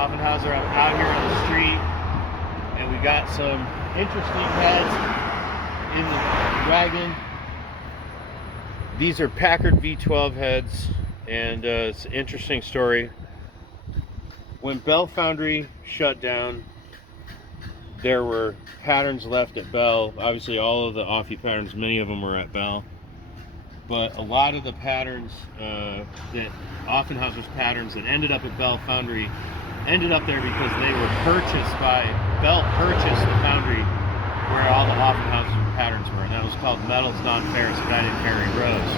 Offenhauser. I'm out here on the street, and we got some interesting heads in the wagon. These are Packard V12 heads, and it's an interesting story. When Bell Foundry shut down, there were patterns left at Bell. Obviously, all of the offie patterns, many of them were at Bell. But a lot of the patterns that Offenhauser's patterns that ended up at Bell Foundry ended up there because they were purchased by Bell. Purchased the foundry where all the Offenhauser patterns were, and that was called Metals Non-Ferrous, a guy named Harry Rose.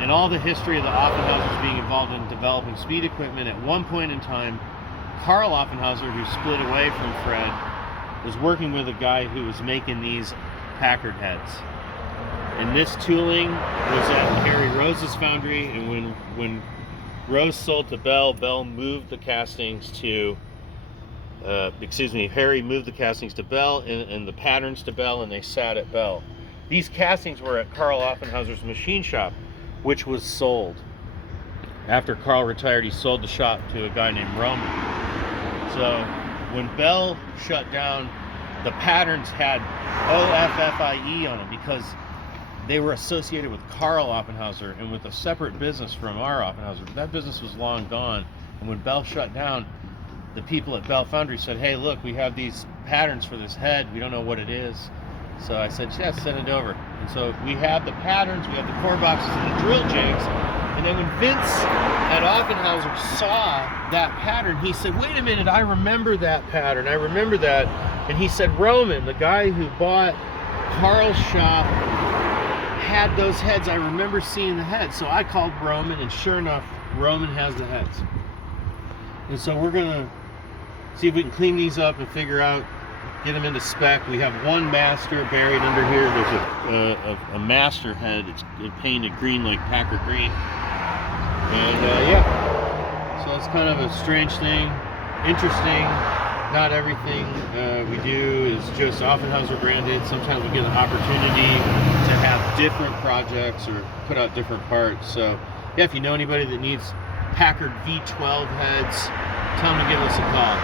And all the history of the Offenhausers being involved in developing speed equipment, at one point in time, Carl Offenhauser, who split away from Fred, was working with a guy who was making these Packard heads. And this tooling was at Harry Rose's foundry, and when Rose sold to Bell, Bell moved the castings to, Harry moved the castings to Bell and the patterns to Bell, and they sat at Bell. These castings were at Carl Offenhauser's machine shop, which was sold. After Carl retired, he sold the shop to a guy named Roman. So when Bell shut down, the patterns had OFFIE on them because they were associated with Carl Offenhauser and with a separate business from our Offenhauser. But that business was long gone. And when Bell shut down, the people at Bell Foundry said, "Hey, look, we have these patterns for this head. We don't know what it is." So I said, "Yeah, send it over." And so we have the patterns, we have the core boxes and the drill jigs. And then when Vince at Offenhauser saw that pattern, he said, "Wait a minute, I remember that pattern. I remember that." And he said, "Roman, the guy who bought Carl's shop, had those heads. I remember seeing the heads." So I called Roman, and sure enough, Roman has the heads. And so we're gonna see if we can clean these up and figure out, get them into spec. We have one master buried under here. There's a master head. It's painted green, like Packard green. And yeah, so it's kind of a strange thing, interesting. Not everything we do is just Offenhauser branded. Sometimes we get an opportunity to have different projects or put out different parts. So yeah, if you know anybody that needs Packard V12 heads, tell them to give us a call.